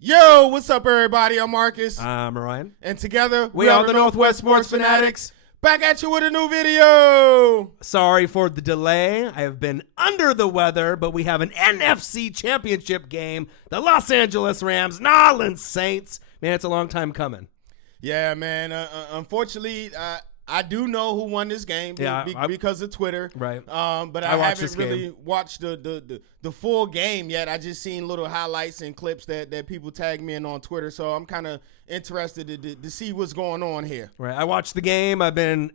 Yo, what's up, everybody? I'm Marcus. I'm Ryan. And together, We are the Northwest Sports Fanatics. Back at you with a new video. Sorry for the delay. I have been under the weather, but we have an NFC championship game. The Los Angeles Rams, New Orleans Saints. Man, it's a long time coming. Yeah, man. Unfortunately, I do know who won this game because of Twitter. Right. But I haven't really watched the full game yet. I just seen little highlights and clips that people tag me in on Twitter. So I'm kind of interested to see what's going on here. Right. I watched the game. I've been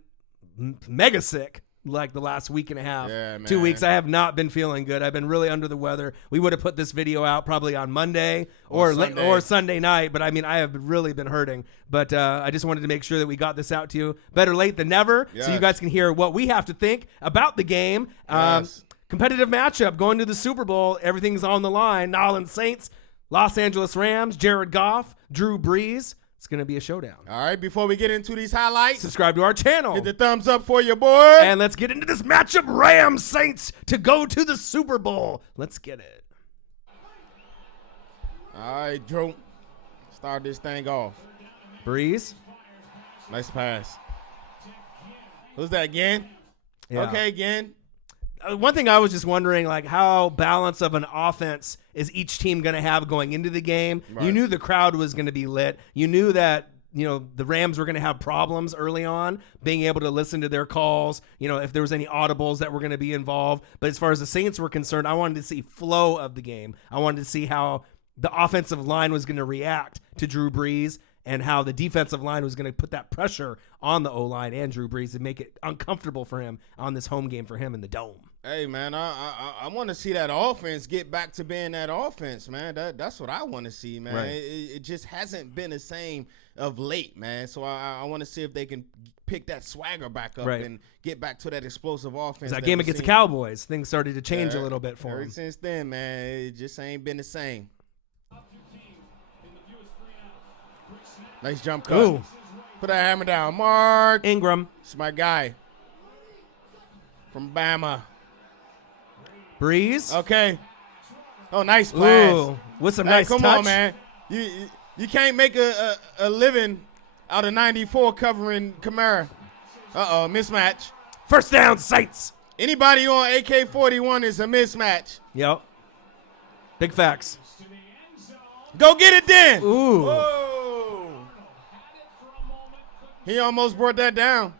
mega sick like the last week and a half. Yeah, man. 2 weeks. I have not been feeling good. I've been really under the weather. We would have put this video out probably on Monday or Sunday night, but I mean, I have really been hurting. But I just wanted to make sure that we got this out to you. Better late than never, so you guys can hear what we have to think about the game. Yes. Competitive matchup going to the Super Bowl. Everything's on the line. New Orleans Saints, Los Angeles Rams, Jared Goff, Drew Brees. It's going to be a showdown. All right, before we get into these highlights, subscribe to our channel. Hit the thumbs up for your boy. And let's get into this matchup. Rams Saints to go to the Super Bowl. Let's get it. All right, Drew. Start this thing off. Breeze. Nice pass. Who's that again? Yeah. Okay, again. One thing I was just wondering, like, how balanced of an offense is each team going to have going into the game? Right. You knew the crowd was going to be lit. You knew that, the Rams were going to have problems early on being able to listen to their calls, if there was any audibles that were going to be involved. But as far as the Saints were concerned, I wanted to see flow of the game. I wanted to see how the offensive line was going to react to Drew Brees and how the defensive line was going to put that pressure on the O-line and Drew Brees and make it uncomfortable for him on this home game for him in the Dome. Hey, man, I want to see that offense get back to being that offense, man. That's what I want to see, man. Right. It just hasn't been the same of late, man. So I want to see if they can pick that swagger back up and get back to that explosive offense. That game against the Cowboys, things started to change a little bit for ever him. Since then, man, it just ain't been the same. Nice jump cut. Ooh. Put that hammer down. Mark Ingram. It's my guy from Bama. Breeze. Okay. Oh, nice pass. Ooh, with some nice come touch. on, man. You can't make a living out of 94 covering Kamara. Uh-oh, mismatch. First down, Saints. Anybody on AK-41 is a mismatch. Yep. Big facts. Go get it then. Ooh. Whoa. He almost brought that down.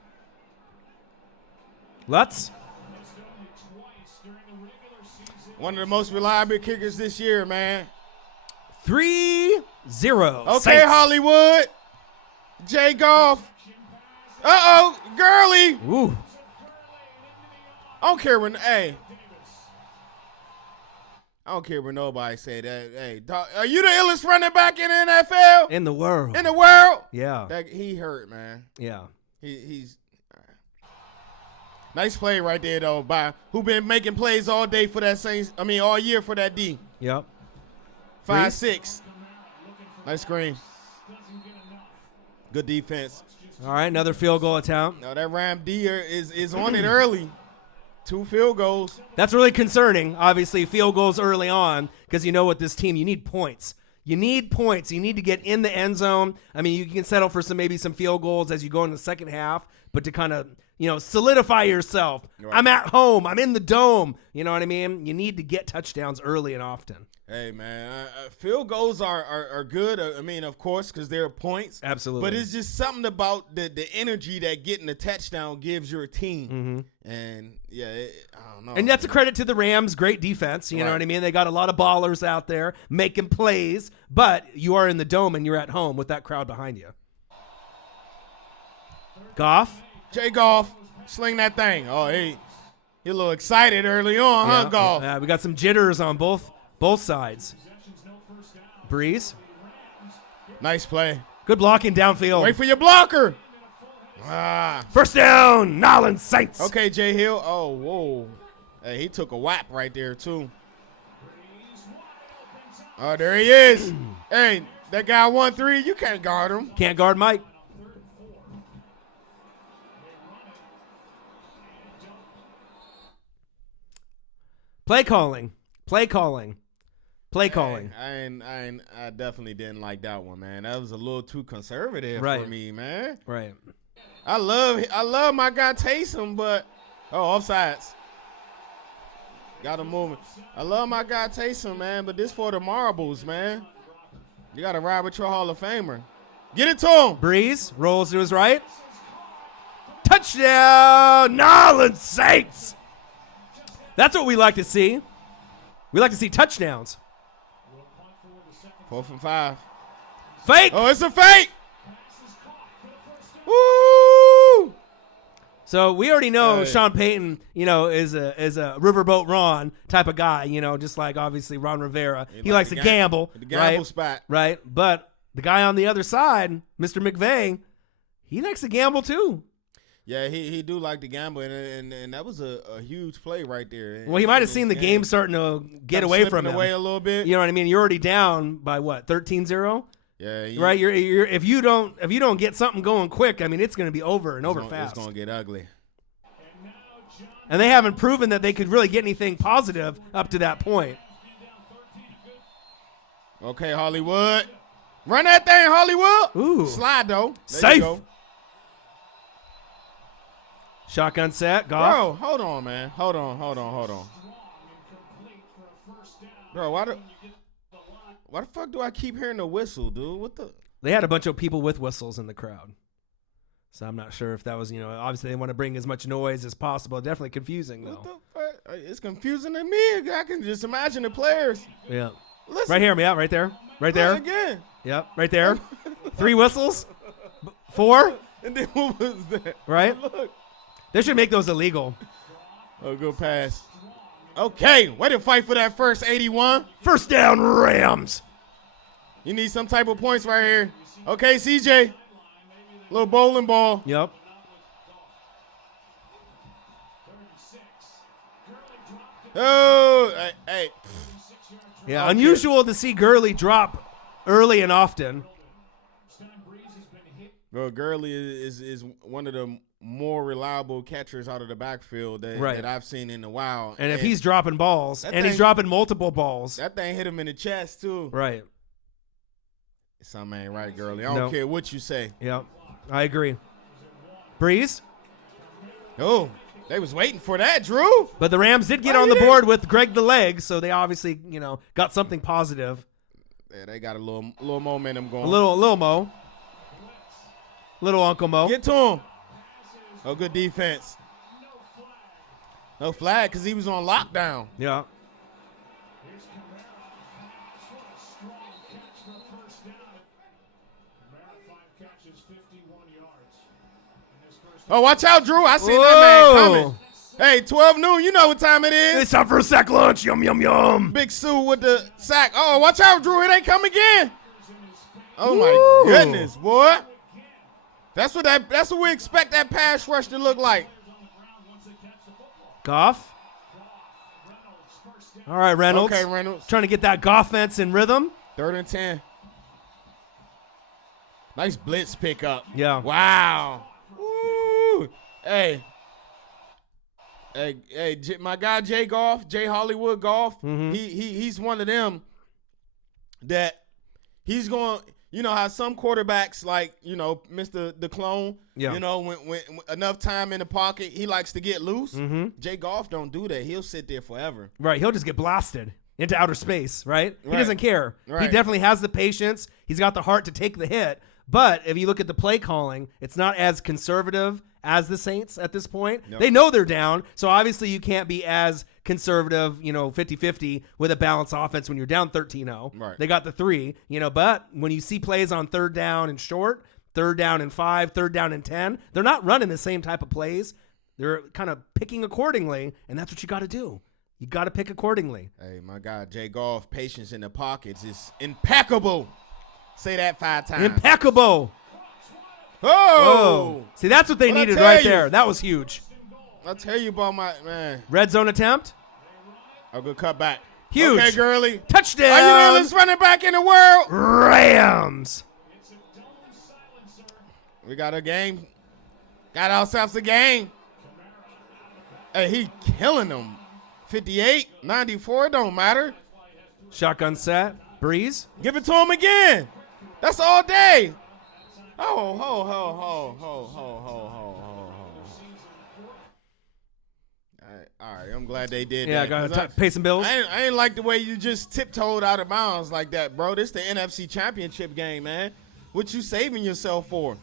Lutz. One of the most reliable kickers this year, man. 3-0. Okay, Saints. Hollywood. Jay Goff. Uh-oh, Gurley. Ooh. I don't care when, I don't care when nobody say that. Hey, dog, are you the illest running back in the NFL? In the world. In the world? Yeah. He hurt, man. Yeah. He's nice play right there, though, by who been making plays all day for that Saints. I mean, all year for that D. Yep. 5-6. Nice screen. Good defense. All right, another field goal attempt. Now that Ram D is on it early. 2 field goals. That's really concerning, obviously, field goals early on, because you know what this team, you need points. You need points. You need to get in the end zone. I mean, you can settle for maybe some field goals as you go in the second half, but to kind of, solidify yourself. Right. I'm at home. I'm in the Dome. You know what I mean? You need to get touchdowns early and often. Hey, man, field goals are good. I mean, of course, because they're points. Absolutely. But it's just something about the energy that getting a touchdown gives your team. Mm-hmm. And, I don't know. And that's a credit to the Rams' great defense. You know what I mean? They got a lot of ballers out there making plays, but you are in the Dome and you're at home with that crowd behind you. Goff. Jay Goff, sling that thing. Oh, he a little excited early on, huh, Goff? Yeah, we got some jitters on both sides. Breeze. Nice play. Good blocking downfield. Wait for your blocker. First down, New Orleans Saints. Okay, Jay Hill. Oh, whoa. Hey, he took a whap right there, too. Oh, there he is. Hey, that guy 1-3. You can't guard him. Can't guard Mike. Play calling. Play calling. I definitely didn't like that one, man. That was a little too conservative Right. for me, man. Right. I love my guy Taysom, but offsides. Got him moving. I love my guy Taysom, man, but this for the marbles, man. You got to ride with your Hall of Famer. Get it to him. Breeze rolls to his right. Touchdown, Nolan Saints. That's what we like to see. We like to see touchdowns. 4th and 5. Fake. Oh, it's a fake. Woo! So we already know Sean Payton, is a Riverboat Ron type of guy, just like obviously Ron Rivera. He likes to gamble. The gamble spot. Right. But the guy on the other side, Mr. McVay, he likes to gamble too. Yeah, he do like to gamble, and that was a huge play right there. Well, he might have seen the game starting to get away from him. Away a little bit. You know what I mean? You're already down by what, 13-0? Yeah. Right. You're if you don't get something going quick, I mean, it's going to be over and over fast. It's going to get ugly. And they haven't proven that they could really get anything positive up to that point. Okay, Hollywood. Run that thing, Hollywood. Ooh. Slide, though. There Safe. you go. Shotgun set. Goff. Bro, hold on, man. Hold on. Bro, why the fuck do I keep hearing the whistle, dude? What the? They had a bunch of people with whistles in the crowd. So I'm not sure if that was, obviously they want to bring as much noise as possible. Definitely confusing, though. What the fuck? It's confusing to me. I can just imagine the players. Yeah. Listen. Right here, yeah, right there. Right there. Again. Yep, right there. 3 whistles. 4. And then what was that? Right? Look. They should make those illegal. Oh, good pass. Okay, way to fight for that first 81. First down, Rams. You need some type of points right here. Okay, CJ. Little bowling ball. Yep. Oh, hey. Yeah, Okay. unusual to see Gurley drop early and often. Bro, Gurley is one of the more reliable catchers out of the backfield that I've seen in a while. And if he's dropping balls, and he's dropping multiple balls. That thing hit him in the chest, too. Right. Something ain't right, Gurley. I don't care what you say. Yep, I agree. Breeze? Oh, they was waiting for that, Drew. But the Rams did get on the board with Greg the Leg, so they obviously, got something positive. Yeah, they got a little momentum going. A little Mo. Little Uncle Mo. Get to him. Oh, good defense. No flag because he was on lockdown. Yeah. Oh, watch out, Drew. I seen that man coming. Hey, 12 noon, you know what time it is. It's time for a sack lunch. Yum, yum, yum. Big Sue with the sack. Oh, watch out, Drew. It ain't come again. Oh, my goodness, boy. That's what we expect that pass rush to look like. Goff. All right, Reynolds. Okay, Reynolds. Trying to get that Goff-fence in rhythm. 3rd and 10. Nice blitz pickup. Yeah. Wow. Woo. Hey, my guy Jay Hollywood Goff. Mm-hmm. He's one of them that he's going. You know how some quarterbacks like Mr. the Clone. Yeah. When enough time in the pocket, he likes to get loose. Mm-hmm. Jay Goff don't do that. He'll sit there forever. Right. He'll just get blasted into outer space. Right. He doesn't care. Right. He definitely has the patience. He's got the heart to take the hit. But if you look at the play calling, it's not as conservative as the Saints at this point. Nope. They know they're down, so obviously you can't be as conservative, 50-50 with a balanced offense when you're down 13-0. Right. They got the 3, but when you see plays on 3rd down and short, 3rd down and 5, 3rd down and 10, they're not running the same type of plays. They're kind of picking accordingly, and that's what you got to do. You got to pick accordingly. Hey, my guy, Jay Goff, patience in the pockets is impeccable. Say that 5 times. Impeccable. Oh! See, that's what they needed right there. That was huge. I'll tell you about my man. Red zone attempt. A good cutback. Huge. Okay, Gurley. Touchdown. Are you the illest running back in the world? Rams. We got a game. Got ourselves a game. Hey, he killing them. 58, 94, don't matter. Shotgun set. Breeze. Give it to him again. That's all day. Oh, ho, ho, ho, ho, ho, ho, ho, ho. All right, I'm glad they did that. Yeah, gotta pay some bills. I ain't like the way you just tiptoed out of bounds like that, bro. This the NFC Championship game, man. What you saving yourself for?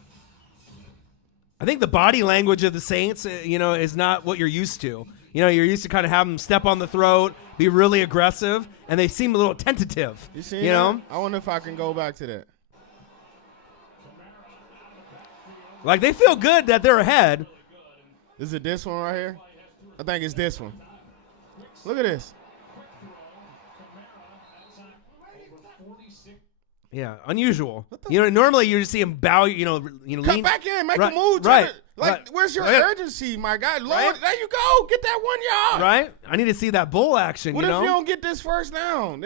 I think the body language of the Saints, is not what you're used to. You're used to kind of have them step on the throat, be really aggressive, and they seem a little tentative. You see that? I wonder if I can go back to that. Like, they feel good that they're ahead. Is it this one right here? I think it's this one. Look at this. Yeah, unusual. Normally you just see him bow. Cut lean back in, make right, a move. Right. Where's your urgency, my guy? Lord, right. There you go. Get that 1 yard. Right. I need to see that bull action. What if you don't get this first down?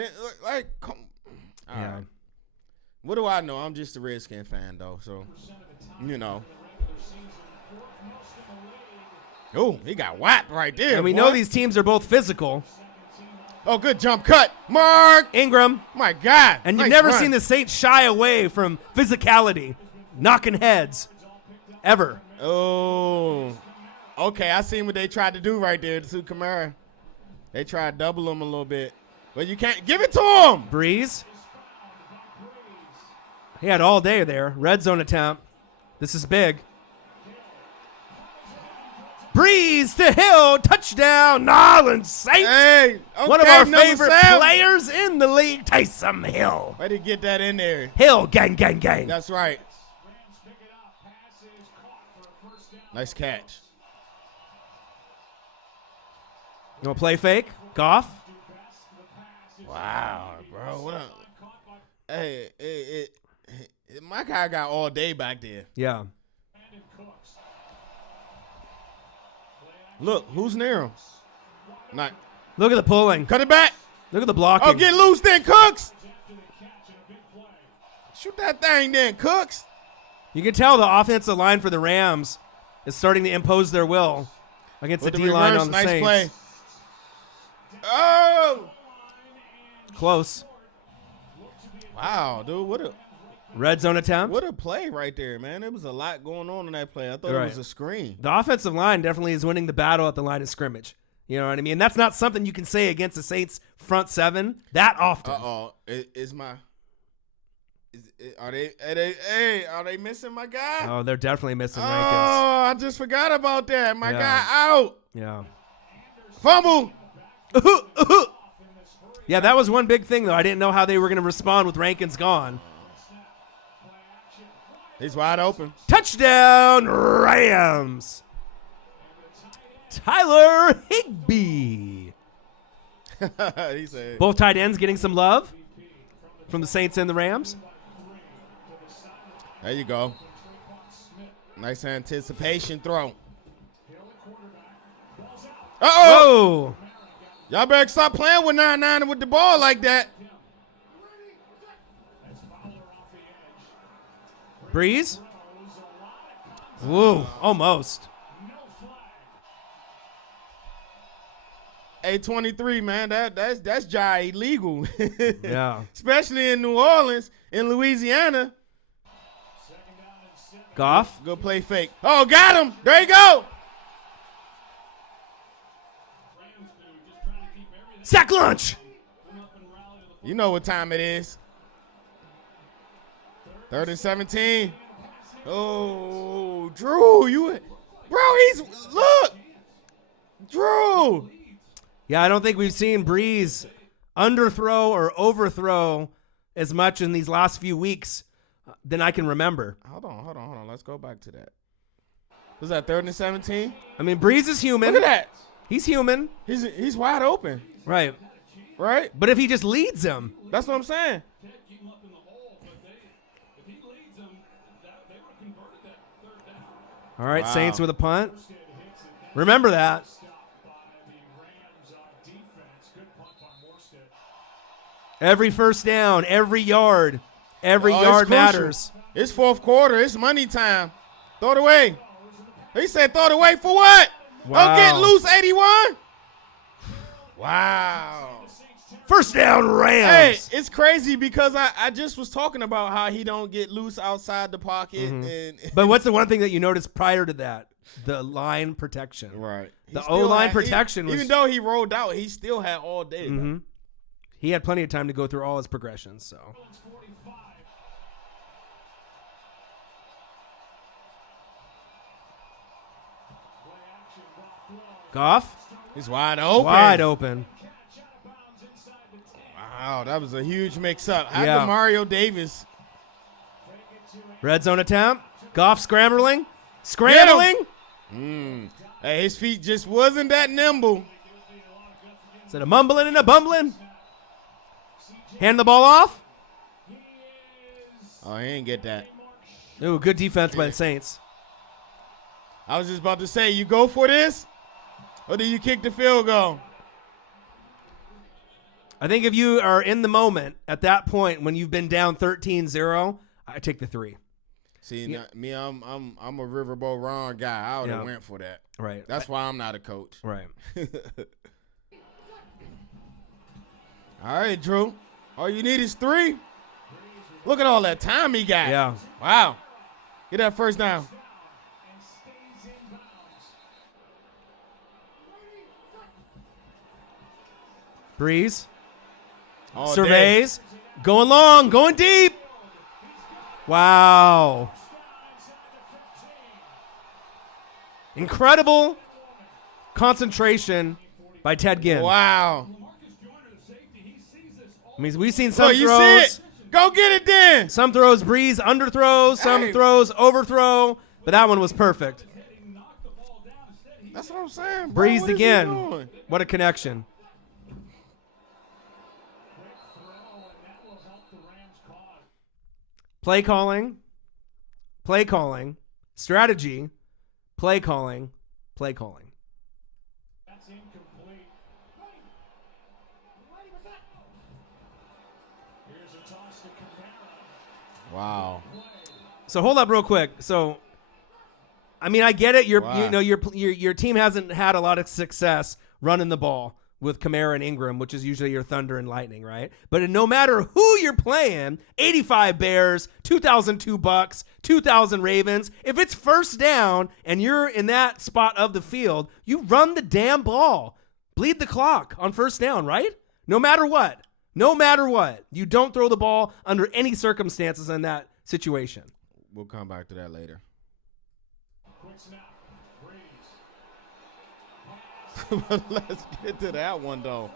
Come. All right. What do I know? I'm just a Redskin fan, though. So, Oh, he got whacked right there. And we know these teams are both physical. Oh, good jump cut. Mark Ingram. My God. And nice you've never run. seen the Saints shy away from physicality, knocking heads, ever. Oh. Okay, I seen what they tried to do right there to Kamara. They tried to double him a little bit. But you can't. Give it to him. Breeze. He had all day there. Red zone attempt. This is big. Breeze to Hill, touchdown, Narland Saints. Hey, okay, one of our number favorite 7. players in the league, Taysom Hill. Why did he get that in there? Hill, gang, gang, gang. That's right. Nice catch. You want to play fake? Goff? Wow, bro. What up? Hey, my guy got all day back there. Yeah. Look, who's near him? Not. Look at the pulling. Cut it back. Look at the blocking. Oh, get loose then, Cooks. Shoot that thing then, Cooks. You can tell the offensive line for the Rams is starting to impose their will against the D-line on the nice Saints. Play. Oh. Close. Wow, dude. What a red zone attempt. What a play right there, man. There was a lot going on in that play. I thought it was a screen. The offensive line definitely is winning the battle at the line of scrimmage. You know what I mean? And that's not something you can say against the Saints front seven that often. Are they missing my guy? Oh, they're definitely missing Rankins. Oh, I just forgot about that. My guy out. Yeah. Fumble. Yeah, that was one big thing, though. I didn't know how they were going to respond with Rankins gone. He's wide open. Touchdown, Rams. Tyler Higbee. Both tight ends getting some love from the Saints and the Rams. There you go. Nice anticipation throw. Uh-oh. Y'all better stop playing with 9-9 with the ball like that. Breeze. Whoa, almost. 823, man. That's jive illegal. Yeah. Especially in New Orleans, in Louisiana. Goff. Go play fake. Oh, got him. There you go. Sack lunch. You know what time it is. 3rd and 17. Oh, Drew, look. Drew. Yeah, I don't think we've seen Breeze underthrow or overthrow as much in these last few weeks than I can remember. Hold on. Let's go back to that. Was that 3rd and 17? I mean, Breeze is human. Look at that. He's human. He's wide open. Right. But if he just leads him. That's what I'm saying. All right, wow. Saints with a punt. Remember that. Every first down, every yard matters. It's fourth quarter. It's money time. Throw it away. He said throw it away for what? Wow. Don't get loose, 81. Wow. First down, Rams. Hey, it's crazy because I just was talking about how he don't get loose outside the pocket. But what's the one thing that you noticed prior to that? The line protection. Right. The O-line protection was... Even though he rolled out, he still had all day. Mm-hmm. He had plenty of time to go through all his progressions, so... Goff? He's wide open. Wide open. Wow, that was a huge mix-up. How did Mario Davis? Red zone attempt. Goff scrambling. Scrambling. Hey, his feet just wasn't that nimble. Is it a mumbling and a bumbling? Hand the ball off. Oh, he didn't get that. Ooh, good defense by the Saints. I was just about to say, you go for this, or do you kick the field goal? I think if you are in the moment at that point when you've been down 13-0, I take the 3. See, me, I'm a Riverboat Ron guy. I would have went for that. Right. That's why I'm not a coach. Right. All right, Drew. All you need is 3. Look at all that time he got. Yeah. Wow. Get that first down. Breeze. All Surveys. Day. Going long. Going deep. Wow. Incredible concentration by Ted Ginn. Wow. I mean, we've seen some you throws. See it. Go get it then. Some throws Breeze underthrows, some throws overthrow, but that one was perfect. That's what I'm saying. Bro. Breeze again. What a connection. Play calling, strategy, play calling. That's incomplete. Here's a toss to Kamara. Wow. So hold up real quick. So, I mean, I get it. Your team hasn't had a lot of success running the ball with Kamara and Ingram, which is usually your Thunder and Lightning, right? But no matter who you're playing, 85 Bears, 2002 Bucks, 2000 Ravens, if it's first down and you're in that spot of the field, you run the damn ball. Bleed the clock on first down, right? No matter what. You don't throw the ball under any circumstances in that situation. We'll come back to that later. Quick snap. Let's get to that one, though.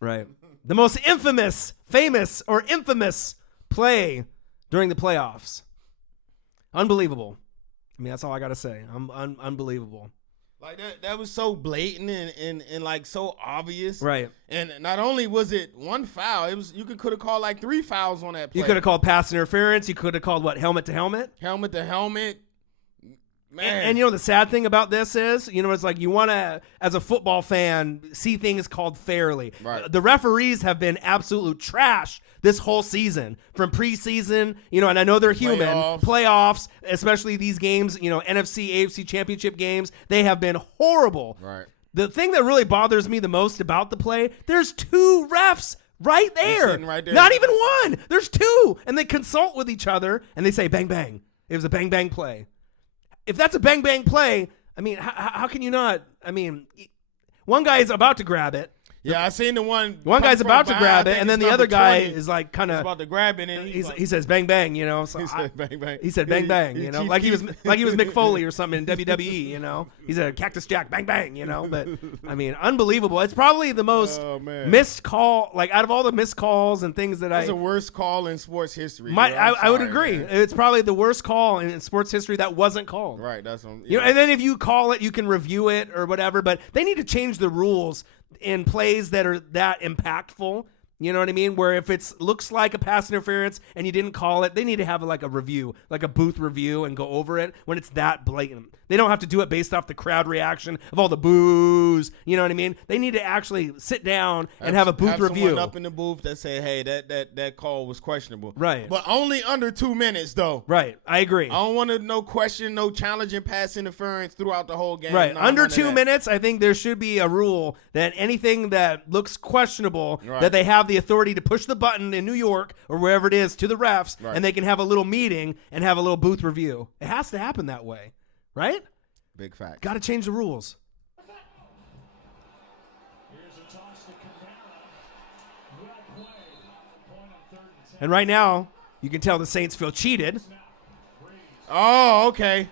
Right. The most famous play during the playoffs. Unbelievable. I mean, that's all I got to say. Unbelievable. Like, that was so blatant and like, so obvious. Right. And not only was it one foul, you could have called like 3 fouls on that play. You could have called pass interference. You could have called, helmet to helmet? Helmet to helmet. Man. And the sad thing about this is, it's like you want to, as a football fan, see things called fairly. Right. The referees have been absolute trash this whole season, from preseason, and I know they're human. Playoffs, especially these games, NFC, AFC championship games, they have been horrible. Right. The thing that really bothers me the most about the play, there's 2 refs right there. Right there. Not even one. There's 2. And they consult with each other, and they say, bang, bang. It was a bang, bang play. If that's a bang-bang play, I mean, how can you not? I mean, one guy is about to grab it. Yeah, I seen the one. One guy's about to grab it, and then the other guy is like kind of about to grab it, and he says bang bang, So he said bang bang. He said bang bang, like he was Mick Foley or something in WWE, He said Cactus Jack bang bang, But I mean, unbelievable. It's probably the most missed call, like out of all the missed calls and things that That's the worst call in sports history. I would agree. Man. It's probably the worst call in sports history that wasn't called. Right. That's what, and then if you call it, you can review it or whatever. But they need to change the rules in plays that are that impactful. You know what I mean? Where if it looks like a pass interference and you didn't call it, they need to have like a review, like a booth review, and go over it when it's that blatant. They don't have to do it based off the crowd reaction of all the boos. You know what I mean? They need to actually sit down and have a booth review. Someone up in the booth that say, hey, that call was questionable. Right. But only under 2 minutes, though. Right. I agree. I don't want to no question, no challenging pass interference throughout the whole game. Right. No, Under 2 minutes, I think there should be a rule that anything that looks questionable, that they have the authority to push the button in New York or wherever it is to the refs, and they can have a little meeting and have a little booth review. It has to happen that way. Right? Big fact. Got to change the rules. Here's a toss to Kamara. Well played. Point on 3rd and 10. And right now, you can tell the Saints feel cheated. Oh, okay.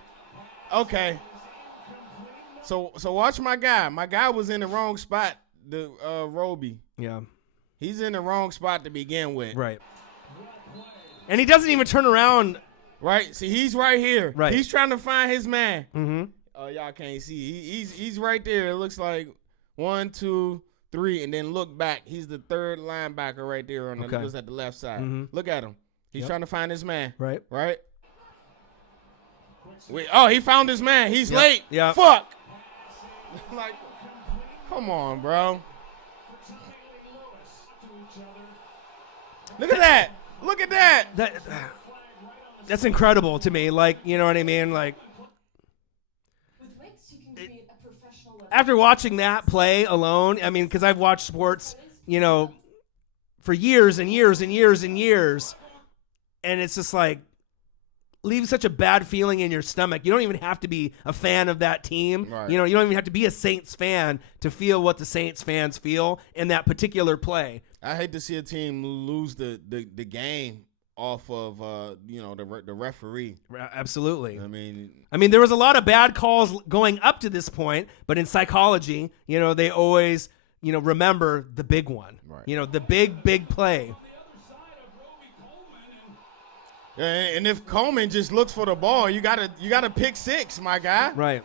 Okay. So watch my guy. My guy was in the wrong spot, the Roby. Yeah. He's in the wrong spot to begin with. Right. And he doesn't even turn around. Right? See, he's right here. Right. He's trying to find his man. Mm-hmm. Oh, y'all can't see. He's right there. It looks like 1, 2, 3, and then look back. He's the third linebacker right there on the looks at the left side. Mm-hmm. Look at him. He's trying to find his man. Right. Right? He found his man. He's late. Yeah. Fuck. Like, come on, bro. Look at that. Look at that. That's incredible to me. Like, you know what I mean? Like, after watching that play alone, I mean, because I've watched sports, you know, for years and years and years and years, and it's just like, leaves such a bad feeling in your stomach. You don't even have to be a fan of that team. Right. You know, you don't even have to be a Saints fan to feel what the Saints fans feel in that particular play. I hate to see a team lose the game off of the referee. Absolutely. I mean, there was a lot of bad calls going up to this point, but in psychology, you know, they always, you know, remember the big one. Right. You know, the big play. And if Coleman just looks for the ball, you gotta pick 6, my guy. Right.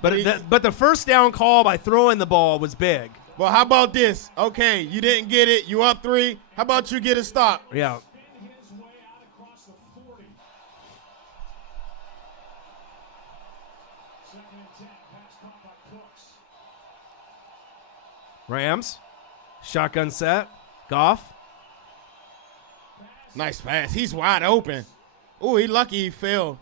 But the first down call by throwing the ball was big. Well, how about this? Okay, you didn't get it. You up 3. How about you get a stop? Yeah. His way out across the 40. 2nd and 10. Pass caught by Cooks. Rams. Shotgun set. Goff. Nice pass. He's wide open. Ooh, he lucky he fell.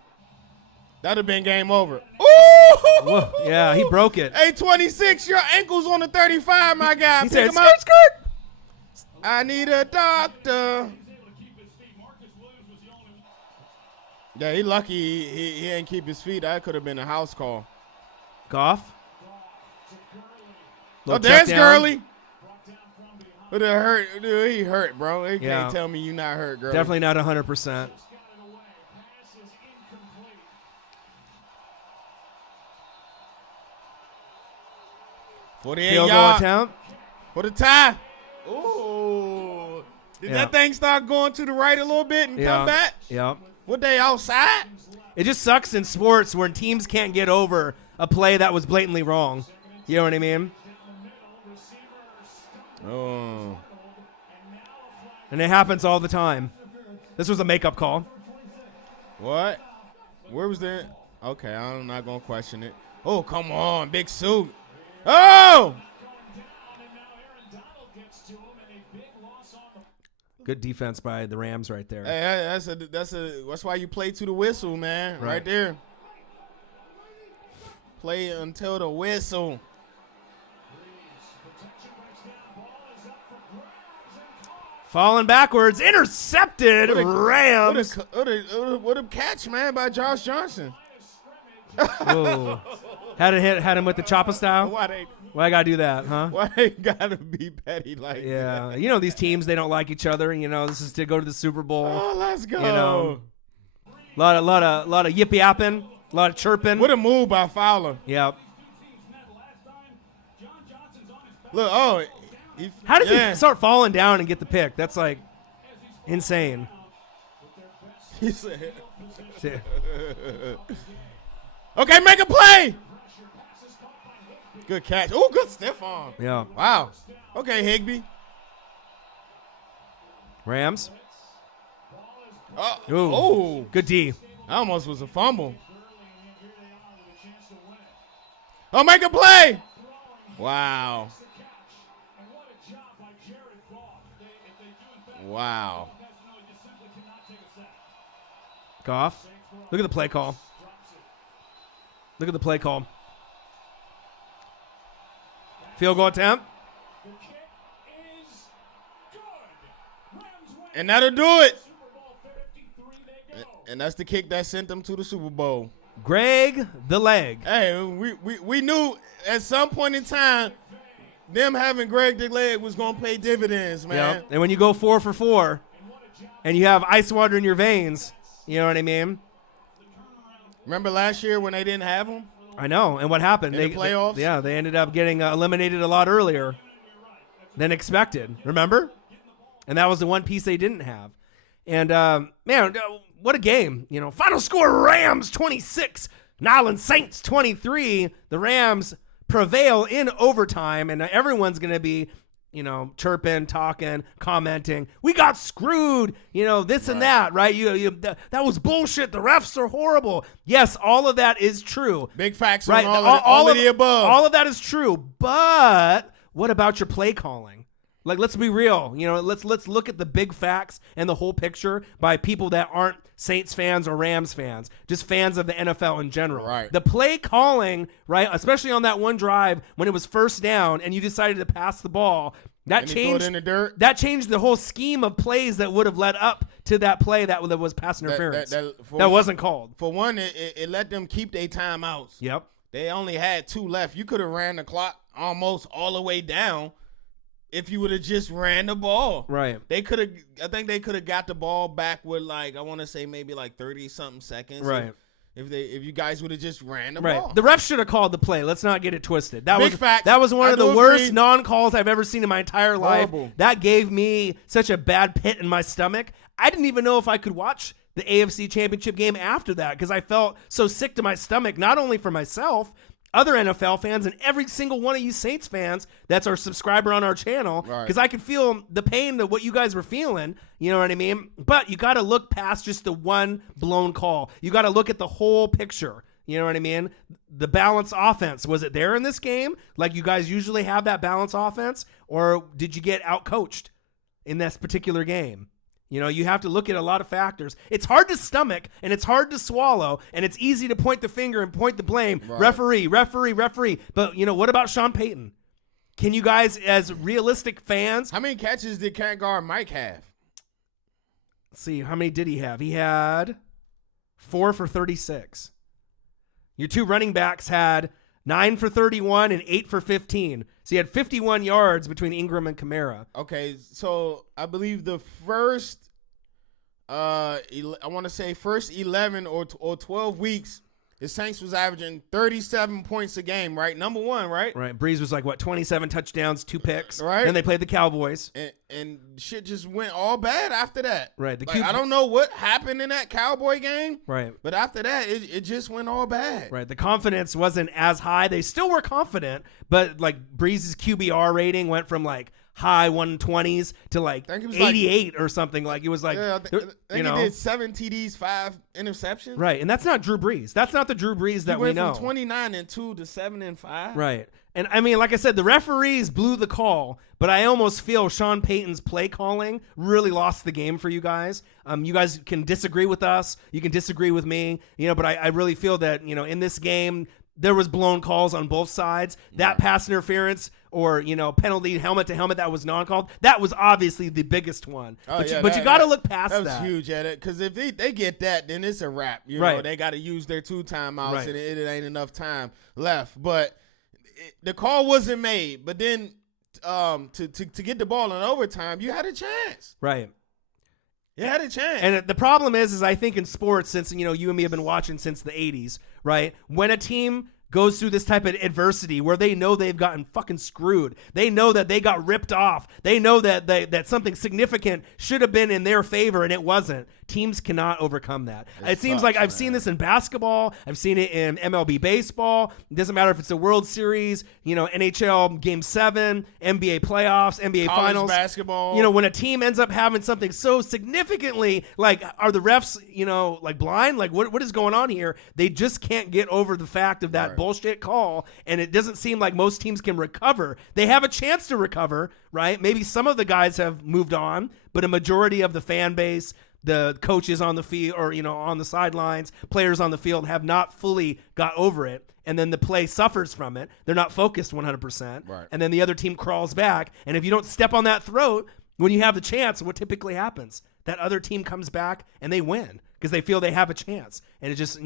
That'd have been game over. Ooh! Whoa, yeah, he broke it. Hey, 26, your ankle's on the 35, my guy. He Pick said, him up. skirt. I need a doctor. Yeah, he lucky he didn't keep his feet. That could have been a house call. Goff. Oh, there's Gurley. But it hurt. Dude, he hurt, bro. He can't tell me you not hurt, Gurley. Definitely not 100%. 48 Field goal yard attempt. for the tie. Ooh. Did that thing start going to the right a little bit and come back? Yeah. What, they outside? It just sucks in sports when teams can't get over a play that was blatantly wrong. You know what I mean? Oh. And it happens all the time. This was a makeup call. What? Where was that? Okay, I'm not going to question it. Oh, come on. Big suit. Oh! Good defense by the Rams right there. Hey, that's why you play to the whistle, man. Right there. Play until the whistle. Falling backwards, intercepted. Rams. What a catch, man, by Josh Johnson. Whoa. Had him with the chopper style. Why I gotta do that, huh? Why they gotta be petty like that? Yeah, you know these teams, they don't like each other. You know, this is to go to the Super Bowl. Oh, let's go. You know, lot of yippee yapping, a lot of chirping. What a move by Fowler. Yep. Look, oh, how does he start falling down and get the pick? That's like insane. He said, okay, make a play. Good catch. Oh, good stiff arm. Yeah. Wow. Okay, Higbee. Rams. Oh, Good D. that almost was a fumble. Oh, make a play. Wow. Wow. Goff. Look at the play call. Look at the play call. Field goal attempt. And that'll do it. And that's the kick that sent them to the Super Bowl. Greg the leg. Hey, we knew at some point in time them having Greg the leg was going to pay dividends, man. Yep. And when you go 4 for 4 and you have ice water in your veins, you know what I mean? Remember last year when they didn't have him? I know. And what happened? In the playoffs? They ended up getting eliminated a lot earlier than expected. Remember? And that was the one piece they didn't have. And, man, what a game. You know, final score, Rams 26, Nolans Saints 23. The Rams prevail in overtime, and everyone's going to be, you know, chirping, talking, commenting. We got screwed, you know, this and that, right? That was bullshit. The refs are horrible. Yes, all of that is true. Big facts right? on all of the above. All of that is true, but what about your play calling? Like, let's be real. You know, let's look at the big facts and the whole picture by people that aren't Saints fans or Rams fans, just fans of the NFL in general. Right. The play calling, right, especially on that one drive when it was first down and you decided to pass the ball, that changed in the dirt. That changed the whole scheme of plays that would have led up to that play that was pass interference. That wasn't called. For one, it let them keep their timeouts. Yep. They only had 2 left. You could have ran the clock almost all the way down if you would have just ran the ball. Right. I think they could have got the ball back with, like, I want to say maybe like 30-something seconds. Right. If you guys would have just ran the right. ball. The ref should have called the play. Let's not get it twisted. That Big facts. That was one I of the do worst agree. non-calls I've ever seen in my entire life. Horrible. That gave me such a bad pit in my stomach. I didn't even know if I could watch the AFC Championship game after that because I felt so sick to my stomach, not only for myself, other NFL fans, and every single one of you Saints fans that's our subscriber on our channel, because I could feel the pain of what you guys were feeling, you know what I mean? But you got to look past just the one blown call. You got to look at the whole picture, you know what I mean? The balanced offense, was it there in this game? Like you guys usually have that balanced offense, or did you get outcoached in this particular game? You know, you have to look at a lot of factors. It's hard to stomach, and it's hard to swallow, and it's easy to point the finger and point the blame. Right. Referee. But, you know, what about Sean Payton? Can you guys, as realistic fans... How many catches did can't guard Mike have? Let's see, how many did he have? He had 4 for 36. Your 2 running backs had 9 for 31 and 8 for 15. So he had 51 yards between Ingram and Kamara. Okay, so I believe the first, I want to say first 11 or 12 weeks, the Saints was averaging 37 points a game, right? Number 1, right? Right. Breeze was like, 27 touchdowns, 2 picks. Right. Then they played the Cowboys. And shit just went all bad after that. Right. I don't know what happened in that Cowboy game. Right. But after that, it just went all bad. Right. The confidence wasn't as high. They still were confident, but like Breeze's QBR rating went from like high 120s to like 88 or something. Like it was like, I think he did 7 TDs, 5 interceptions. Right. And that's not Drew Brees. That's not the Drew Brees that we know. He went from 29-2 to 7-5. Right. And I mean, like I said, the referees blew the call, but I almost feel Sean Payton's play calling really lost the game for you guys. You guys can disagree with us. You can disagree with me, you know, but I really feel that, you know, in this game, there was blown calls on both sides. That pass interference or, you know, penalty helmet to helmet that was non-called, that was obviously the biggest one. But you got to look past that. That was huge at it because if they get that, then it's a wrap. You know, they got to use their 2 timeouts and it ain't enough time left. But the call wasn't made. But then to get the ball in overtime, you had a chance. Right. You had a chance. And the problem is I think in sports, since, you know, you and me have been watching since the 80s, right? When a team goes through this type of adversity where they know they've gotten fucking screwed. They know that they got ripped off. They know that that something significant should have been in their favor and it wasn't. Teams cannot overcome that. It seems like I've seen this in basketball. I've seen it in MLB baseball. It doesn't matter if it's a World Series, NHL Game 7, NBA playoffs, NBA College finals. basketball. When a team ends up having something so significantly, like, are the refs, like blind? Like, what is going on here? They just can't get over the fact of that bullshit call, and it doesn't seem like most teams can recover. They have a chance to recover, right? Maybe some of the guys have moved on, but a majority of the fan base, the coaches on the field or, on the sidelines, players on the field have not fully got over it. And then the play suffers from it. They're not focused 100%. Right. And then the other team crawls back. And if you don't step on that throat when you have the chance, what typically happens? That other team comes back and they win because they feel they have a chance. And it just,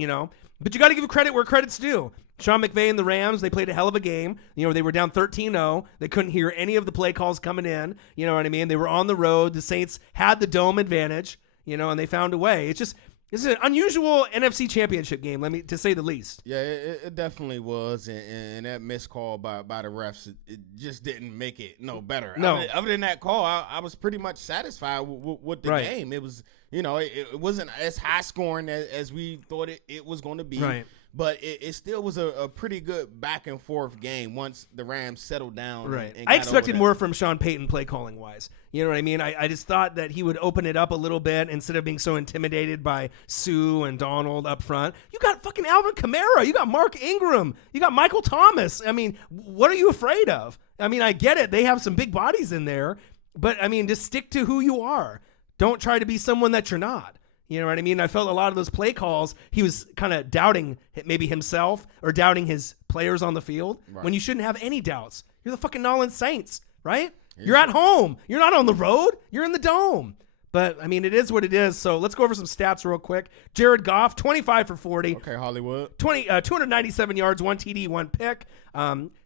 but you got to give credit where credit's due. Sean McVay and the Rams, they played a hell of a game. They were down 13-0. They couldn't hear any of the play calls coming in. You know what I mean? They were on the road. The Saints had the dome advantage. And they found a way. It's an unusual NFC Championship game, to say the least. Yeah, it definitely was, and that missed call by the refs, it just didn't make it no better. No. Other than that call, I was pretty much satisfied with the game. It was, it wasn't as high scoring as we thought it was going to be. Right. But it still was a pretty good back and forth game once the Rams settled down. Right. And I got expected over more from Sean Payton play calling wise. You know what I mean? I just thought that he would open it up a little bit instead of being so intimidated by Sue and Donald up front. You got fucking Alvin Kamara. You got Mark Ingram. You got Michael Thomas. I mean, what are you afraid of? I mean, I get it. They have some big bodies in there. But, just stick to who you are. Don't try to be someone that you're not. You know what I mean? I felt a lot of those play calls, he was kind of doubting maybe himself or doubting his players on the field when you shouldn't have any doubts. You're the fucking New Orleans Saints, right? You're at home. You're not on the road. You're in the dome. But, it is what it is. So let's go over some stats real quick. Jared Goff, 25 for 40. Okay, Hollywood. 297 yards, 1 TD, 1 pick.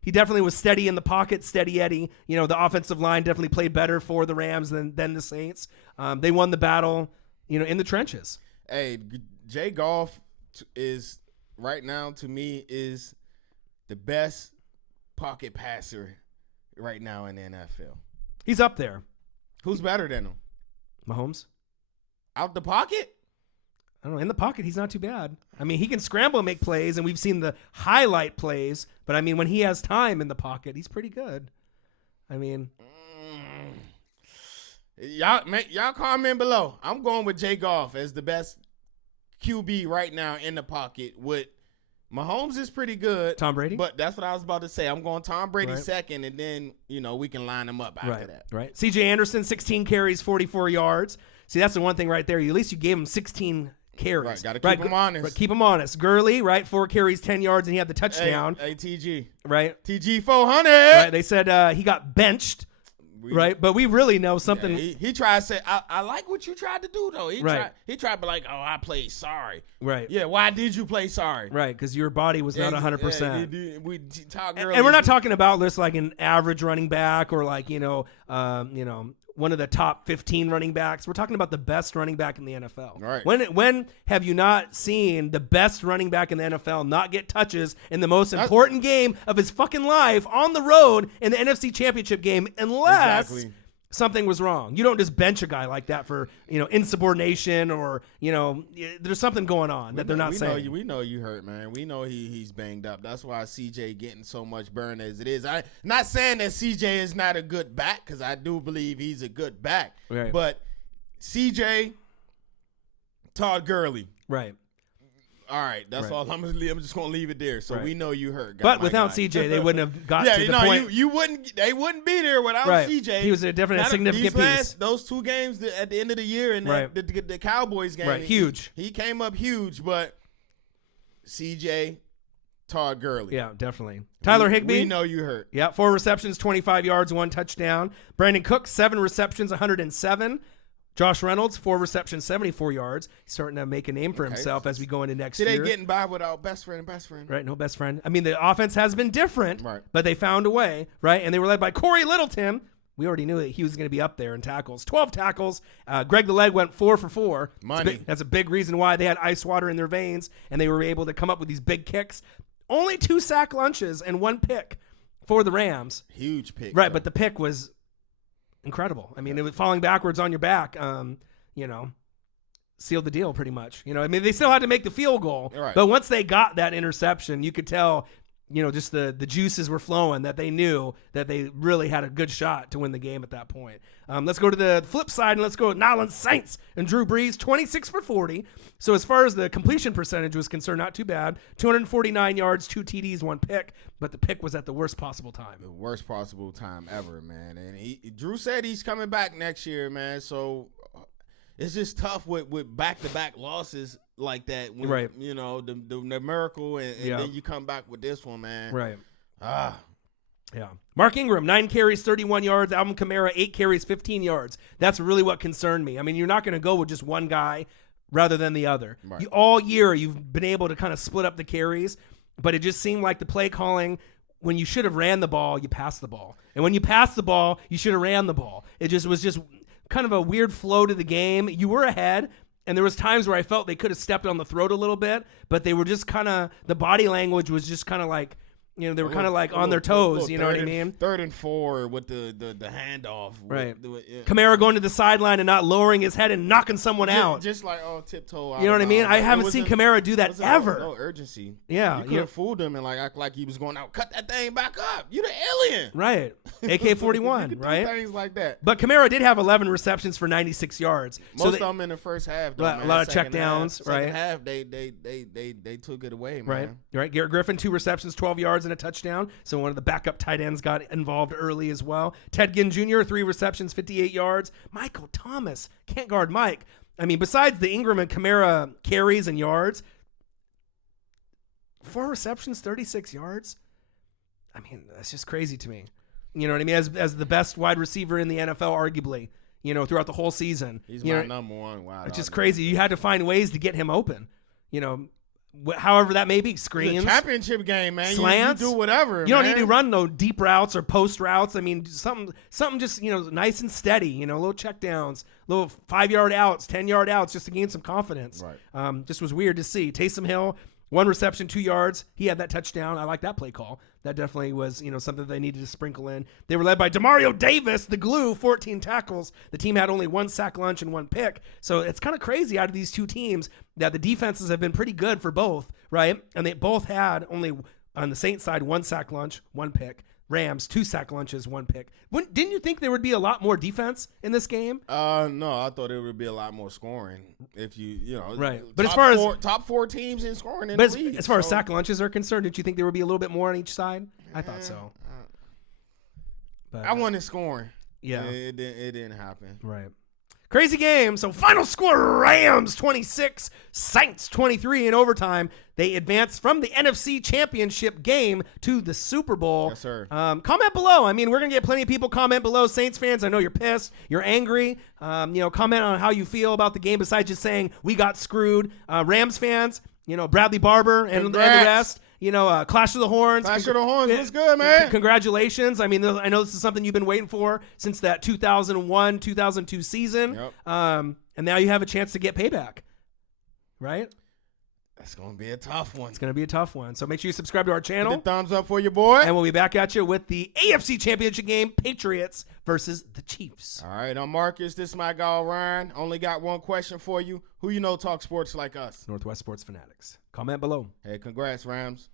He definitely was steady in the pocket, steady Eddie. The offensive line definitely played better for the Rams than the Saints. They won the battle. In the trenches. Hey, Jay Goff is right now, to me, is the best pocket passer right now in the NFL. He's up there. Who's better than him? Mahomes? Out the pocket? I don't know. In the pocket, he's not too bad. He can scramble and make plays, and we've seen the highlight plays. But, when he has time in the pocket, he's pretty good. Y'all comment below. I'm going with Jay Goff as the best QB right now in the pocket. With Mahomes is pretty good. Tom Brady? But that's what I was about to say. I'm going Tom Brady second, and then, we can line them up after that. Right. CJ Anderson, 16 carries, 44 yards. See, that's the one thing right there. At least you gave him 16 carries. Right, got to keep him honest. Right, keep him honest. Gurley, 4 carries, 10 yards, and he had the touchdown. Hey, TG. Right. TG 400. Right. They said he got benched. Right, but we really know something. Yeah, he tried to say, I like what you tried to do, though. He tried to be like, I played sorry. Right. Yeah, why did you play sorry? Right, because your body was not 100%. Yeah, we talk and we're not talking about just like an average running back or like, one of the top 15 running backs. We're talking about the best running back in the NFL. Right. When have you not seen the best running back in the NFL not get touches in the most important game of his fucking life on the road in the NFC Championship game unless something was wrong? You don't just bench a guy like that for, insubordination or, there's something going on that they're not saying. We know you hurt, man. We know he's banged up. That's why CJ getting so much burn as it is. I'm not saying that CJ is not a good back because I do believe he's a good back. Right. But CJ, Todd Gurley. Right. All right, that's all. I'm just gonna leave it there. So we know you hurt. But without CJ, they wouldn't have got to the point. You wouldn't. They wouldn't be there without CJ. He was definitely a significant piece. Those 2 games at the end of the year and the Cowboys game, huge. He came up huge, but CJ, Todd Gurley, definitely. Tyler Higbee, we know you hurt. 4 receptions, 25 yards, 1 touchdown. Brandon Cook, 7 receptions, 107. Josh Reynolds, 4 receptions, 74 yards. He's starting to make a name for himself as we go into next year. They're getting by without best friend. Right, no best friend. The offense has been different, but they found a way, right? And they were led by Corey Littleton. We already knew that he was going to be up there in tackles. 12 tackles. Greg the Leg went 4 for 4. Money. That's a big reason why they had ice water in their veins, and they were able to come up with these big kicks. Only 2 sack lunches and 1 pick for the Rams. Huge pick. Right, though. but the pick was incredible. I mean, it was falling backwards on your back, sealed the deal pretty much. I mean, they still had to make the field goal. Right. But once they got that interception, you could tell, just the juices were flowing, that they knew that they really had a good shot to win the game at that point. Let's go to the flip side, and let's go with New Orleans Saints and Drew Brees, 26 for 40. So as far as the completion percentage was concerned, not too bad. 249 yards, 2 TDs, 1 pick, but the pick was at the worst possible time. The worst possible time ever, man. And Drew said he's coming back next year, man. So it's just tough with back-to-back losses like that. When, right. The miracle, and then you come back with this one, man. Right. Yeah. Mark Ingram, 9 carries, 31 yards. Alvin Kamara, 8 carries, 15 yards. That's really what concerned me. I mean, you're not going to go with just one guy rather than the other. Right. All year, you've been able to kind of split up the carries, but it just seemed like the play calling, when you should have ran the ball, you passed the ball. And when you passed the ball, you should have ran the ball. It just was just kind of a weird flow to the game. You were ahead, and there was times where I felt they could have stepped on the throat a little bit, but they were just kind of, the body language was just kind of like, they were kind of like on their toes, you know what I mean? 3rd and 4 with the handoff. Right. Kamara going to the sideline and not lowering his head and knocking someone out. Just like, tiptoe out. You know what I mean? I haven't seen Kamara do that ever. No urgency. Yeah. You could have fooled him and like act like he was going out. Cut that thing back up. You the alien. Right. AK-47, right? Things like that. But Kamara did have 11 receptions for 96 yards. Most of them in the first half, though, a lot of check downs, right? Second half, they took it away, man. Right. Garrett Griffin, 2 receptions, 12 yards and a touchdown. So one of the backup tight ends got involved early as well. Ted Ginn Jr., 3 receptions, 58 yards. Michael Thomas can't guard Mike. I mean, besides the Ingram and Kamara carries and yards, 4 receptions, 36 yards. I mean, that's just crazy to me. You know what I mean? As the best wide receiver in the NFL, arguably, throughout the whole season. He's my number one wide. It's just crazy. You had to find ways to get him open. However that may be, screens. It's a championship game, man. Slants. You do whatever. You don't need to run no deep routes or post routes. I mean, something just nice and steady. Little check downs, little 5-yard outs, 10-yard outs, just to gain some confidence. Right. Just was weird to see. Taysom Hill, 1 reception, 2 yards. He had that touchdown. I like that play call. That definitely was, something they needed to sprinkle in. They were led by Demario Davis, the glue, 14 tackles. The team had only 1 sack lunch and 1 pick. So it's kind of crazy out of these two teams that the defenses have been pretty good for both, right? And they both had only, on the Saints side, 1 sack lunch, 1 pick. Rams, 2 sack lunches, 1 pick. Didn't you think there would be a lot more defense in this game? No, I thought there would be a lot more scoring if right. But as far as top 4 teams in scoring in the league, as far as sack lunches are concerned, did you think there would be a little bit more on each side? I thought so. But I wanted scoring. Yeah, it didn't happen. Right. Crazy game. So final score, Rams 26, Saints 23 in overtime. They advance from the NFC Championship game to the Super Bowl. Yes, sir. Comment below. I mean, we're going to get plenty of people comment below. Saints fans, I know you're pissed. You're angry. Comment on how you feel about the game besides just saying we got screwed. Rams fans, Bradley Barber and the rest. Clash of the Horns. Clash of the Horns. What's good, man? Congratulations. I mean, I know this is something you've been waiting for since that 2001, 2002 season. Yep. And now you have a chance to get payback, right? That's going to be a tough one. It's going to be a tough one. So make sure you subscribe to our channel. Hit the thumbs up for your boy. And we'll be back at you with the AFC Championship game, Patriots versus the Chiefs. All right, I'm Marcus. This is my guy, Ryan. Only got one question for you. Who talk sports like us? Northwest Sports Fanatics. Comment below. Hey, congrats, Rams.